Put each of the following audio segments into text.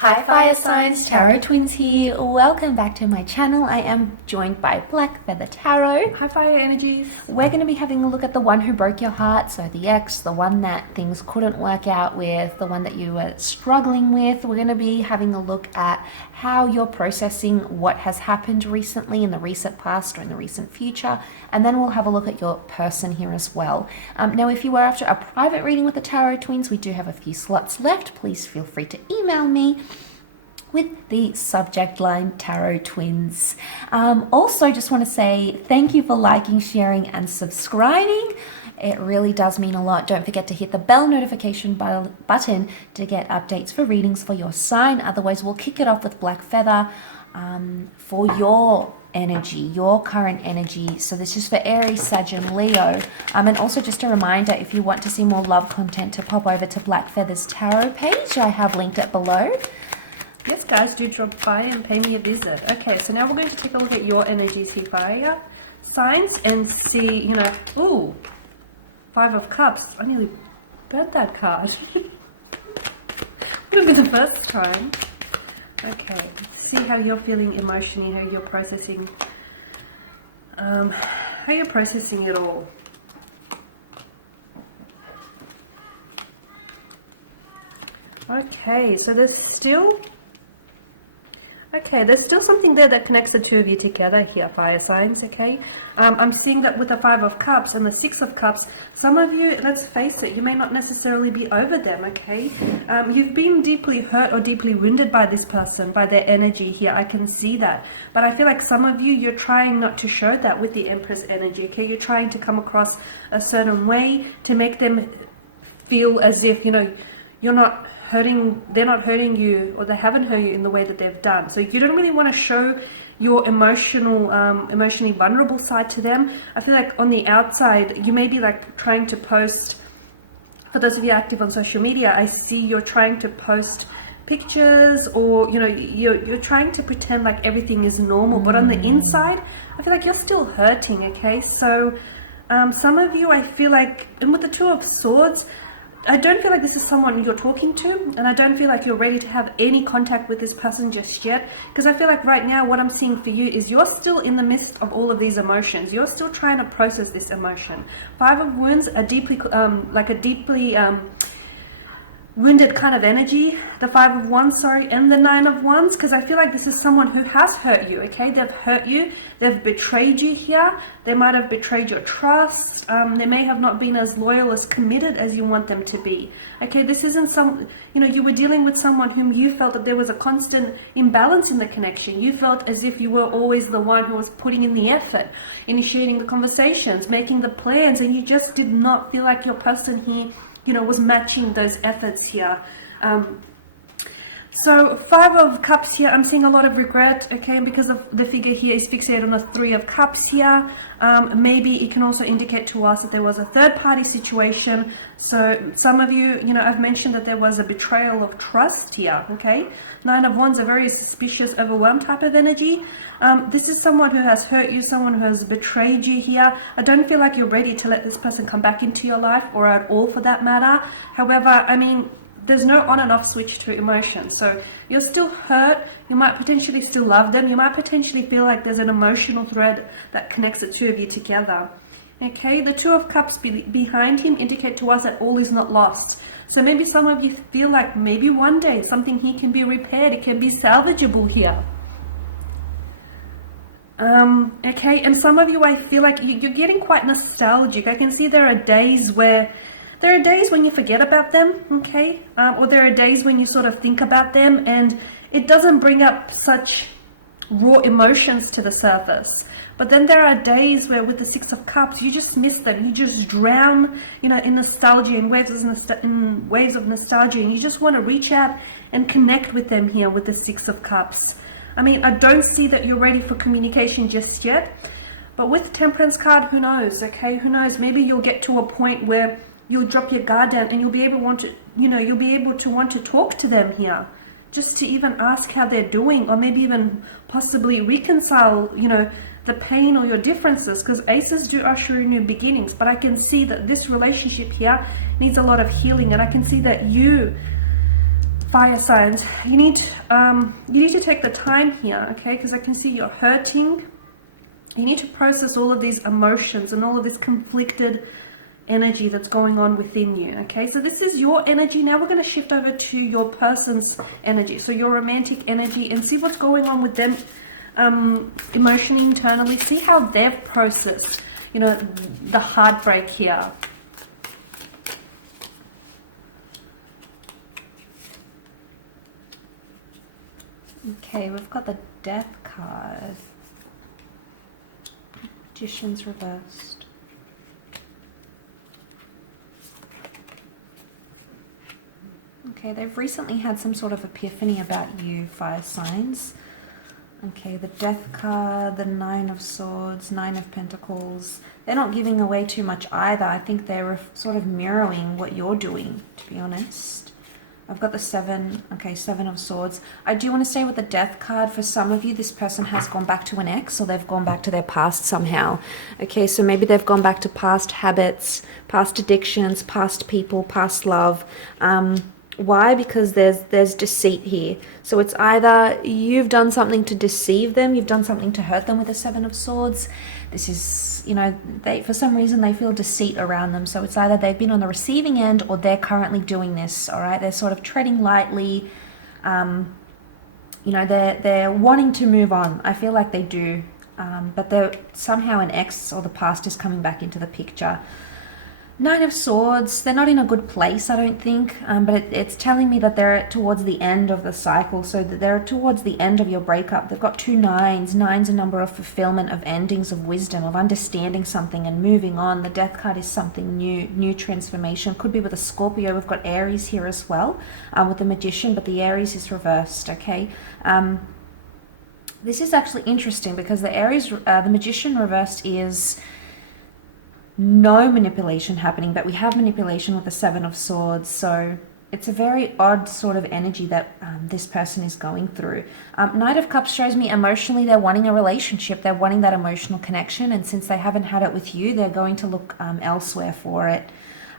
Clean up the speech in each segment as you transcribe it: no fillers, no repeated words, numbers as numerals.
Hi Fire Signs, Tarot Twins here. Welcome back to my channel. I am joined by Black Feather Tarot. Hi Fire Energies. We're going to be having a look at the one who broke your heart, so the ex, the one that things couldn't work out with, the one that you were struggling with. We're going to be having a look at how you're processing what has happened recently in the recent past or in the recent future, and then we'll have a look at your person here as well. Now, if you were after a private reading with the Tarot Twins, we do have a few slots left. Please feel free to email me with the subject line Tarot Twins. Also, just want to say thank you for liking, sharing, and subscribing. It really does mean a lot. Don't forget to hit the bell notification button to get updates for readings for your sign. Otherwise, we'll kick it off with Black Feather for your energy, your current energy. So this is for Aries, Sag, and Leo. And also just a reminder, if you want to see more love content, to pop over to Black Feather's tarot page. I have linked it below. Yes guys, do drop by and pay me a visit. Okay, so now we're going to take a look at your energies here, Fire Signs, and see, ooh, Five of Cups. I nearly burnt that card. Look at the first time. Okay, see how you're feeling emotionally, how you're processing, it all. Okay, so there's still something there that connects the two of you together here, Fire Signs, okay? I'm seeing that with the Five of Cups and the Six of Cups, some of you, let's face it, you may not necessarily be over them, okay? You've been deeply hurt or deeply wounded by this person, by their energy here. I can see that. But I feel like some of you, you're trying not to show that with the Empress energy, okay? You're trying to come across a certain way to make them feel as if, you're not hurting, they're not hurting you, or they haven't hurt you in the way that they've done. So you don't really want to show your emotionally vulnerable side to them. I feel like on the outside, you may be like trying to post, for those of you active on social media, I see you're trying to post pictures, or you're trying to pretend like everything is normal, but on the inside, I feel like you're still hurting, okay? So some of you, I feel like, and with the Two of Swords, I don't feel like this is someone you're talking to, and I don't feel like you're ready to have any contact with this person just yet, because I feel like right now what I'm seeing for you is you're still in the midst of all of these emotions. You're still trying to process this emotion. Five of Wands, a deeply wounded kind of energy, the Five of Wands, sorry, and the Nine of Wands, because I feel like this is someone who has hurt you, okay? They've hurt you, they've betrayed you here, they might have betrayed your trust, they may have not been as loyal, as committed as you want them to be, okay? This isn't you were dealing with someone whom you felt that there was a constant imbalance in the connection. You felt as if you were always the one who was putting in the effort, initiating the conversations, making the plans, and you just did not feel like your person here was matching those efforts here. So Five of Cups here, I'm seeing a lot of regret, okay, because of the figure here is fixated on the Three of Cups here. Maybe it can also indicate to us that there was a third-party situation. So some of you, I've mentioned that there was a betrayal of trust here, okay? Nine of Wands, a very suspicious, overwhelmed type of energy. This is someone who has hurt you, someone who has betrayed you here. I don't feel like you're ready to let this person come back into your life, or at all for that matter. However, I mean, there's no on and off switch to emotion. So you're still hurt. You might potentially still love them. You might potentially feel like there's an emotional thread that connects the two of you together. Okay, the Two of Cups behind him indicate to us that all is not lost. So maybe some of you feel like maybe one day something here can be repaired. It can be salvageable here. Okay, and some of you, I feel like you're getting quite nostalgic. I can see there are days when you forget about them, okay? Or there are days when you sort of think about them and it doesn't bring up such raw emotions to the surface. But then there are days where with the Six of Cups, you just miss them. You just drown, in nostalgia, in waves of nostalgia. And you just want to reach out and connect with them here with the Six of Cups. I mean, I don't see that you're ready for communication just yet. But with Temperance card, who knows, okay? Who knows? Maybe you'll get to a point where you'll drop your guard down and you'll be able to want to talk to them here, just to even ask how they're doing, or maybe even possibly reconcile, the pain or your differences, because aces do usher in new beginnings. But I can see that this relationship here needs a lot of healing, and I can see that you fire signs, you need to take the time here, okay? Because I can see you're hurting. You need to process all of these emotions and all of this conflicted energy that's going on within you, okay? So this is your energy. Now we're going to shift over to your person's energy, so your romantic energy, and see what's going on with them emotionally, internally. See how they've processed, you know, the heartbreak here. Okay, we've got the Death card. Magician's reversed. Okay, they've recently had some sort of epiphany about you, fire signs. Okay, the Death card, the Nine of Swords, Nine of Pentacles. They're not giving away too much either. I think they're sort of mirroring what you're doing, to be honest. I've got the Seven, okay, Seven of Swords. I do want to say with the Death card, for some of you, this person has gone back to an ex, or they've gone back to their past somehow. Okay, so maybe they've gone back to past habits, past addictions, past people, past love. Why? Because there's deceit here. So it's either you've done something to deceive them, you've done something to hurt them with the Seven of Swords. This is, you know, they, for some reason they feel deceit around them. So it's either they've been on the receiving end or they're currently doing this, all right? They're sort of treading lightly. You know, they're wanting to move on. I feel like they do. But they're somehow an ex or the past is coming back into the picture. Nine of Swords, they're not in a good place, I don't think, but it's telling me that they're towards the end of the cycle, so that they're towards the end of your breakup. They've got two nines. Nine's a number of fulfillment, of endings, of wisdom, of understanding something and moving on. The Death card is something new transformation. Could be with a Scorpio. We've got Aries here as well, with the Magician, but the Aries is reversed, okay? This is actually interesting because the Aries, the Magician reversed is no manipulation happening, but we have manipulation with the Seven of Swords. So it's a very odd sort of energy that this person is going through. Knight of Cups shows me emotionally they're wanting a relationship, they're wanting that emotional connection, and since they haven't had it with you, they're going to look elsewhere for it.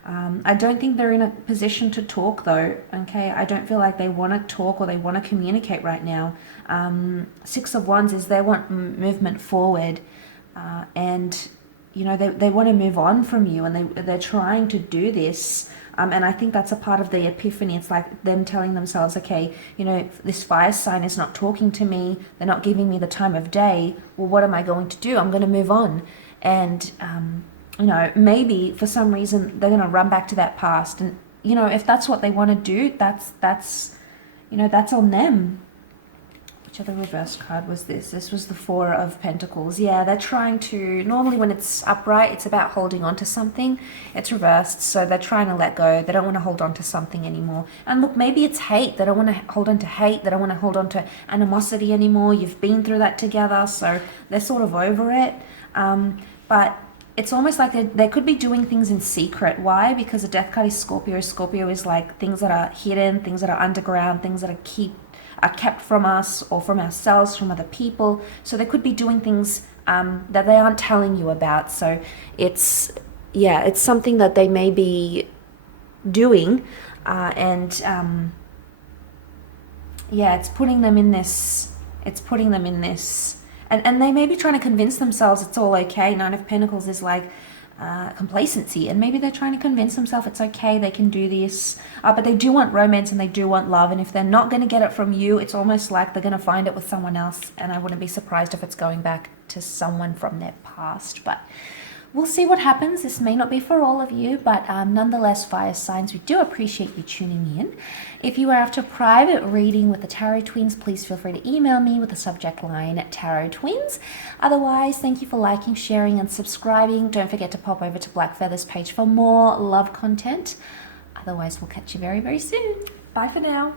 I don't think they're in a position to talk though, okay? I don't feel like they want to talk or they want to communicate right now. Six of Wands is they want movement forward, and you know, they want to move on from you, and they're trying to do this. And I think that's a part of the epiphany. It's like them telling themselves, okay, you know, this fire sign is not talking to me. They're not giving me the time of day. Well, what am I going to do? I'm going to move on. And, you know, maybe for some reason they're going to run back to that past. And, you know, if that's what they want to do, that's you know, that's on them. Which other reverse card was this? This was the Four of Pentacles. Yeah, they're trying to, normally when it's upright, it's about holding on to something. It's reversed, so they're trying to let go. They don't want to hold on to something anymore. And look, maybe it's hate. They don't want to hold on to hate. They don't want to hold on to animosity anymore. You've been through that together, so they're sort of over it. But it's almost like they could be doing things in secret. Why? Because the Death card is Scorpio. Scorpio is like things that are hidden, things that are underground, things that are kept from us or from ourselves, from other people. So they could be doing things that they aren't telling you about. So it's something that they may be doing, it's putting them in this. And they may be trying to convince themselves it's all okay. Nine of Pentacles is like complacency, and maybe they're trying to convince themselves it's okay, they can do this, but they do want romance and they do want love, and if they're not going to get it from you, it's almost like they're going to find it with someone else, and I wouldn't be surprised if it's going back to someone from their past. But we'll see what happens. This may not be for all of you, but nonetheless, fire signs, we do appreciate you tuning in. If you are after private reading with the Tarot Twins, please feel free to email me with the subject line Tarot Twins. Otherwise, thank you for liking, sharing, and subscribing. Don't forget to pop over to Black Feather's page for more love content. Otherwise, we'll catch you very, very soon. Bye for now.